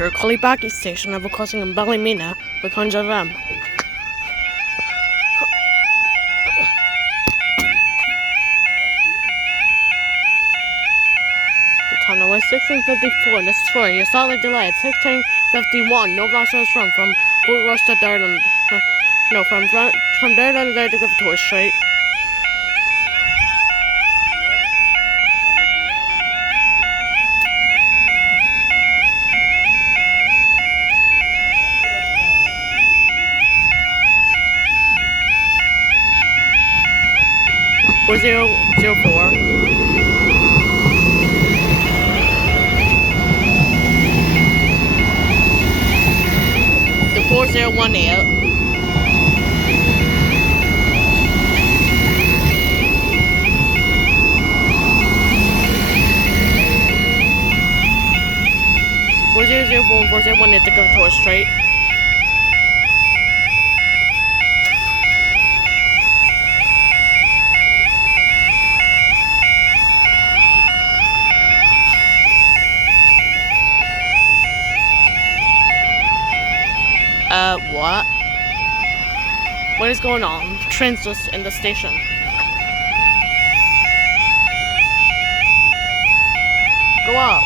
Your Cullybackey station of a crossing in Ballymena with them. The tunnel was 1654, this is for you. Slightly delayed. 1651, no loss was from Gold Rush to Darland. No, from Darland to Victoria Street. Or 004. The 4018. Four zero zero four 4018 to Victoria Street. What? What is going on? The train's just in the station. Go up.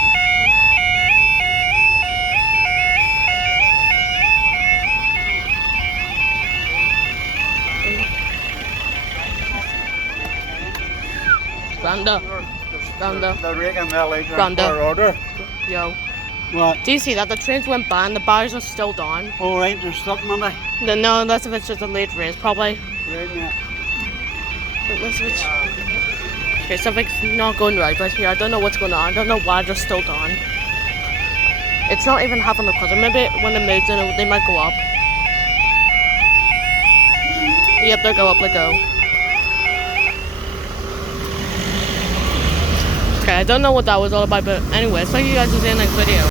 Granda. The Reagan Valley Granda. order. Yo. What? Do you see that? The trains went by and the bars are still down. Oh, right, they're stuck, maybe. No, that's if it's just a late race, probably. Right, yeah. But that's if it's... Okay, something's not going right right here. I don't know what's going on. I don't know why they're still down. It's not even half on the closer. Maybe when it moves in, they might go up. Yep, they go up, let go. Okay, I don't know what that was all about, but anyway, thank you guys for seeing the next video.